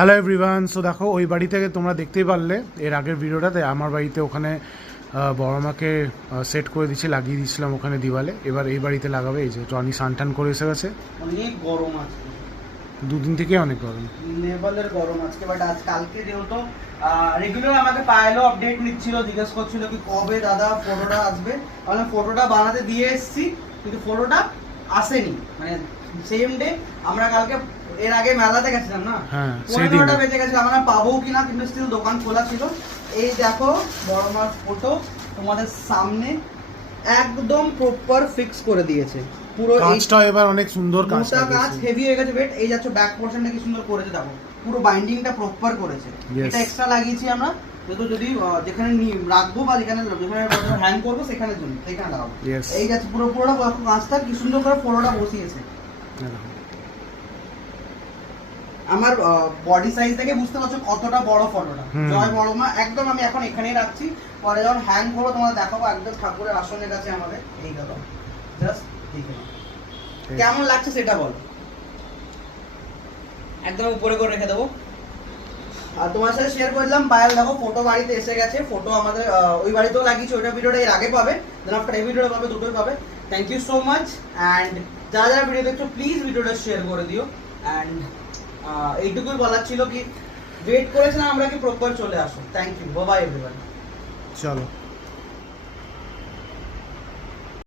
Hello everyone. So দেখো ওই বাড়ি থেকে তোমরা দেখতেই পারলে এর আগের ভিডিওটাতে আমার বাড়িতে ওখানে বড় মাকে সেট করে দিচ্ছে, লাগিয়ে দিয়েছিলাম ওখানে দিওয়ালে। এবার এই বাড়িতে লাগাবে। এই যে টনি সানটান করে এসে গেছে। অনেক গরম আছে, দুদিন থেকে অনেক গরম, লেভেলের গরম আজকে। বাট আজ কালকে যেহেতু রেগুলার আমাকে পায়েলও আপডেট নিচ্ছিল, জিজ্ঞেস করছিল কি কবে দাদা ফটোটা আসবে। আমি ফটোটা বানাতে দিয়ে এসেছি, কিন্তু ফটোটা আসেনি। মানে সেম ডে আমরা কালকে এর আগে মেলাতে গেছিলাম না, হ্যাঁ, সেই 15টা বেজে গেছিল। আমরা পাবো কিনা, কিন্তু স্টিল দোকান খোলা ছিল। এই দেখো বড় মার ফটো তোমাদের সামনে একদম প্রপার ফিক্স করে দিয়েছে। পুরো কাজটা এবার অনেক সুন্দর কাজ মোটা কাজ, হেভি হয়ে গেছে ওয়েট। এই যাচ্ছে ব্যাক পোরশনটা কি সুন্দর করেছে দেখো, পুরো বাইন্ডিংটা প্রপার করেছে। এটা এক্সট্রা লাগিয়েছি আমরা, যদি যেখানে রাখবো বা যেখানে হ্যাং করবো সেখানে জন্য সেখানে লাগাবো। এই যাচ্ছে পুরোটা কাজটা কি সুন্দর করে ফটোটা বসিয়েছে। আমার বডি সাইজ থেকে বুঝতে পারছো কতটা বড় ফটোটা। জয় বড় মা একদম আমি এখন এখানেই রাখছি, পরে যখন হ্যাং করবো তোমাদের দেখাবো একদম ঠাকুরের আসনের কাছে আমাদের। এই দেখো জাস্ট দেখে নাও কেমন লাগছে সেটা বলো। একদম উপরে করে রেখে দেবো। আর তোমার সাথে শেয়ার করলাম পায়েল দেখো ফটো বাড়িতে এসে গেছে। ফটো আমাদের ওই বাড়িতেও লাগিয়েছি, ওইটা ভিডিওটা এর আগে পাবে, দেন আফটার এই ভিডিওটা পাবে, দুটোই পাবে। Thank you so much. And যারা যারা ভিডিও দেখছো প্লিজ ভিডিওটা শেয়ার করে দিও। অ্যান্ড এইটুকুই বলার ছিল কি ওয়েট করেছিলাম আমরা কি প্রপার চলে আসো। Thank you, bye bye everyone. চলো।